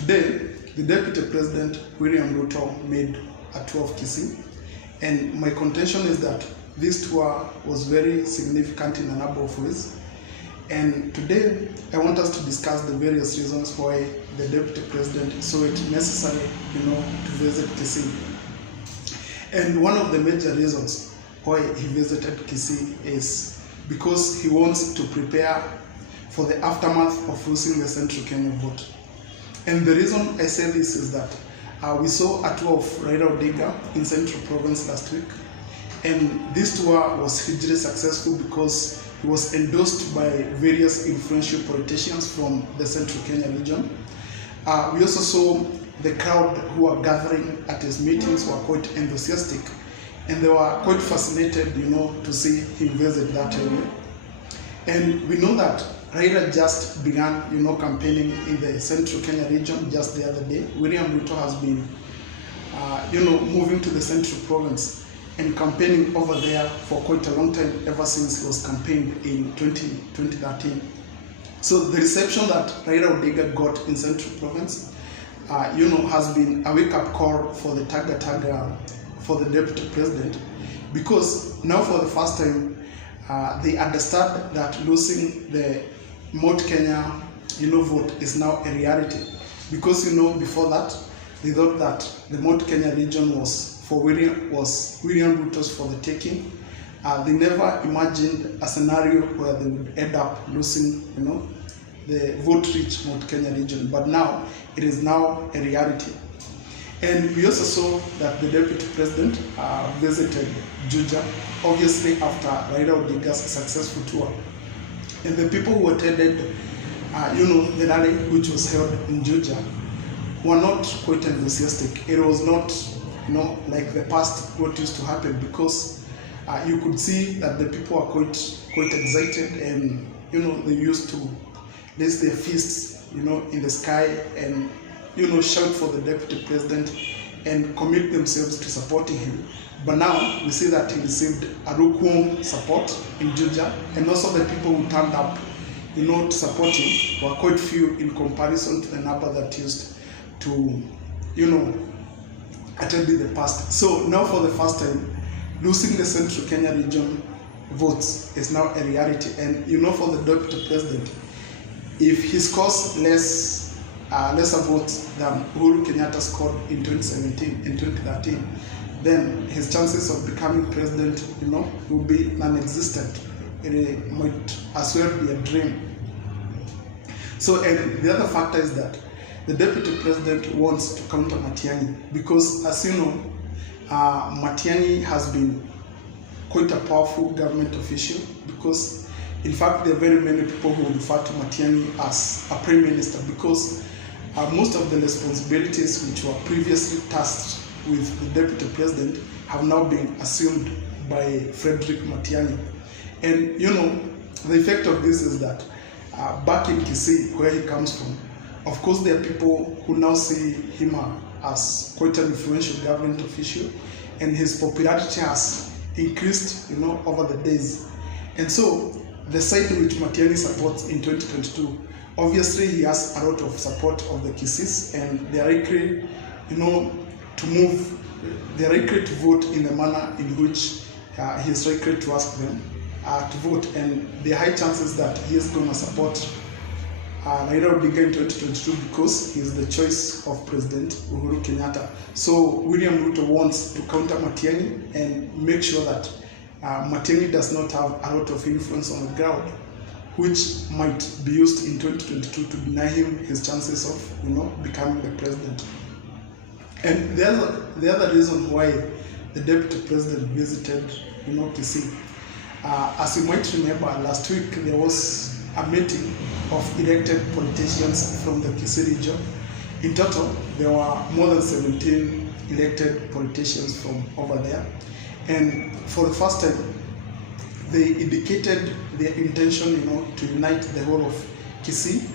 Today, the Deputy President, William Ruto, made a tour of Kisii, and my contention is that this tour was very significant in a number of ways. And today, I want us to discuss the various reasons why the Deputy President saw it necessary, to visit Kisii. And one of the major reasons why he visited Kisii is because he wants to prepare for the aftermath of losing the Central Kenya vote. And the reason I say this is that we saw a tour of Raila Odinga in Central Province last week, and this tour was hugely successful because he was endorsed by various influential politicians from the Central Kenya region. We also saw the crowd who were gathering at his meetings were quite enthusiastic, and they were quite fascinated, to see him visit that area. And we know that Raila just began, campaigning in the Central Kenya region just the other day. William Ruto has been, moving to the Central Province and campaigning over there for quite a long time, ever since he was campaigned in 2013. So the reception that Raila Odinga got in Central Province, has been a wake-up call for the for the Deputy President, because now for the first time, they understand that losing the Mount Kenya, vote is now a reality. Because, before that, they thought that the Mount Kenya region was William Ruto's for the taking. They never imagined a scenario where they would end up losing, the vote-rich Mount Kenya region. But now, it is now a reality. And we also saw that the Deputy President visited Juja, obviously after Raila Odinga's successful tour. And the people who attended, the rally which was held in Juja were not quite enthusiastic. It was not, like the past what used to happen, because you could see that the people are quite excited, and they used to raise their fists, in the sky, and shout for the Deputy President and commit themselves to supporting him. But now we see that he received a lukewarm support in Juja, and also the people who turned up, to support him were quite few in comparison to the number that used to, attend in the past. So now for the first time, losing the Central Kenya region votes is now a reality. And for the Deputy President, if he scores lesser votes than Uhuru Kenyatta scored in 2017 and 2013, then his chances of becoming president, will be non-existent. It might as well be a dream. So, and the other factor is that the Deputy President wants to counter Matiang'i, because, as you know, Matiang'i has been quite a powerful government official, because, in fact, there are very many people who refer to Matiang'i as a prime minister, because most of the responsibilities which were previously tasked with the Deputy President have now been assumed by Frederick Matiang'i. And, the effect of this is that back in Kisii, where he comes from, of course, there are people who now see him as quite an influential government official, and his popularity has increased, over the days. And so, the side which Matiang'i supports in 2022, obviously he has a lot of support of the Kisiis, and they are likely, they are likely to vote in the manner in which he is likely to ask them to vote. And there are high chances that he is going to support Raila Odinga in 2022, because he is the choice of President Uhuru Kenyatta. So William Ruto wants to counter Matiang'i and make sure that Matiang'i does not have a lot of influence on the ground, which might be used in 2022 to deny him his chances of, becoming the president. And the other reason why the Deputy President visited, Kisii, as you might remember, last week there was a meeting of elected politicians from the Kisii region. In total, there were more than 17 elected politicians from over there. And for the first time, they indicated their intention, to unite the whole of Kisii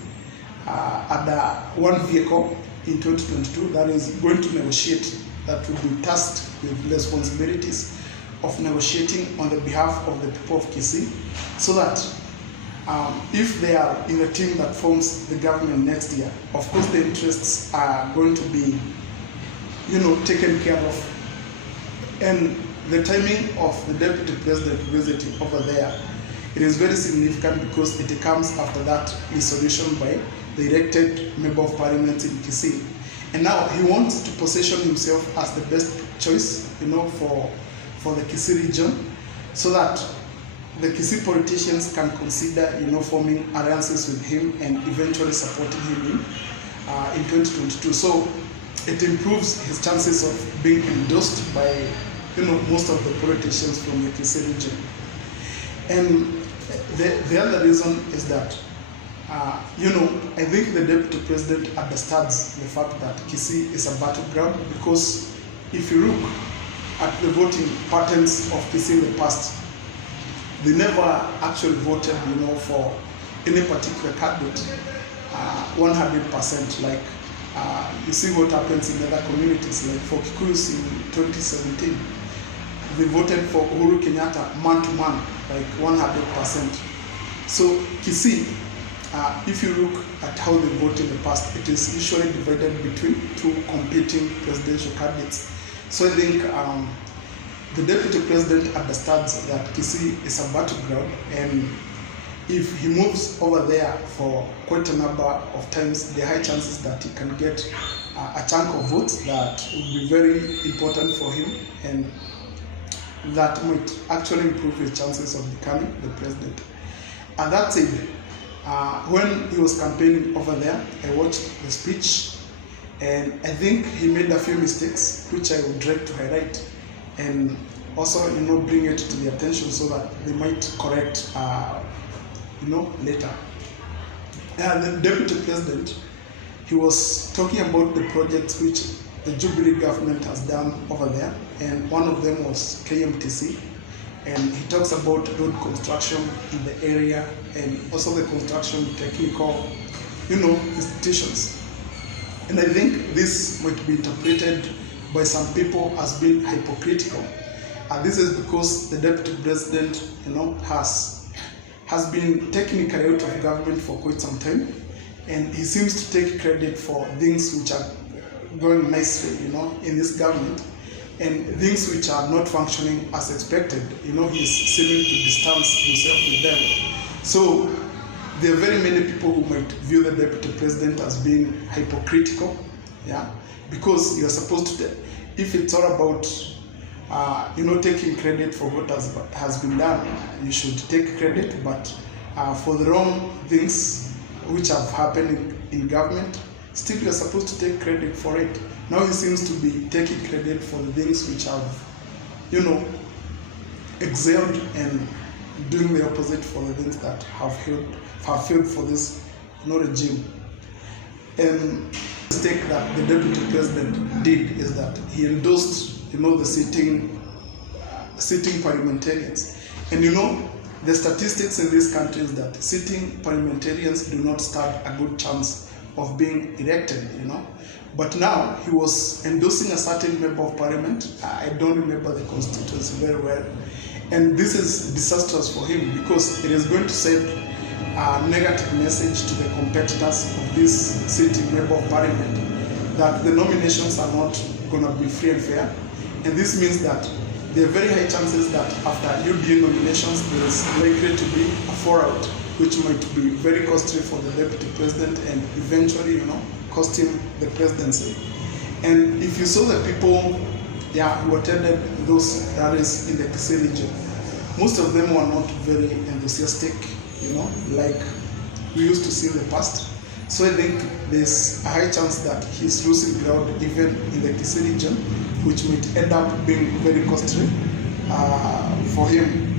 under one vehicle in 2022 that is going to negotiate, that will be tasked with responsibilities of negotiating on the behalf of the people of Kisii, so that if they are in a team that forms the government next year, of course the interests are going to be, taken care of. And the timing of the deputy president visiting over there, it is very significant because it comes after that dissolution by the elected member of parliament in Kisii. And now he wants to position himself as the best choice, for the Kisii region, so that the Kisii politicians can consider, forming alliances with him and eventually supporting him in 2022. So it improves his chances of being endorsed by, most of the politicians from the Kisii region. And the other reason is that, I think the deputy president understands the fact that Kisii is a battleground, because if you look at the voting patterns of Kisii in the past, they never actually voted, for any particular candidate 100%. Like you see what happens in other communities, like for Kikuyus in 2017, they voted for Uhuru Kenyatta man to man, like 100%. So Kisii, if you look at how they vote in the past, it is usually divided between two competing presidential candidates. So I think the deputy president understands that Kisii is a battleground, and if he moves over there for quite a number of times, there are high chances that he can get a chunk of votes that would be very important for him, and that might actually improve his chances of becoming the president. And that's it. When he was campaigning over there, I watched the speech, and I think he made a few mistakes, which I would like to highlight, and also, bring it to the attention so that they might correct, later. The deputy president, he was talking about the projects which the Jubilee government has done over there, and one of them was KMTC, and he talks about road construction in the area, and also the construction technical, institutions. And I think this might be interpreted by some people as being hypocritical. This is because the deputy president, has been technically out of government for quite some time, and he seems to take credit for things which are going nicely, in this government, and things which are not functioning as expected. He's seeming to distance himself with them. So there are very many people who might view the deputy president as being hypocritical, because you're supposed to, if it's all about taking credit for what has been done, you should take credit, but for the wrong things which have happened in government, still you're supposed to take credit for it. Now he seems to be taking credit for the things which have, excelled, and doing the opposite for the things that have failed for this regime. And the mistake that the deputy president did is that he endorsed the sitting parliamentarians. And the statistics in this country is that sitting parliamentarians do not stand a good chance of being elected, But now he was endorsing a certain member of parliament. I don't remember the constituency very well. And this is disastrous for him, because it is going to send a negative message to the competitors of this sitting member of parliament that the nominations are not going to be free and fair. And this means that there are very high chances that after you doing nominations, there is likely to be a fallout, which might be very costly for the deputy president and eventually, cost him the presidency. And if you saw the people who attended those rallies in the Kisii region, most of them were not very enthusiastic, like we used to see in the past. So I think there's a high chance that he's losing ground even in the Kisii region, which might end up being very costly for him.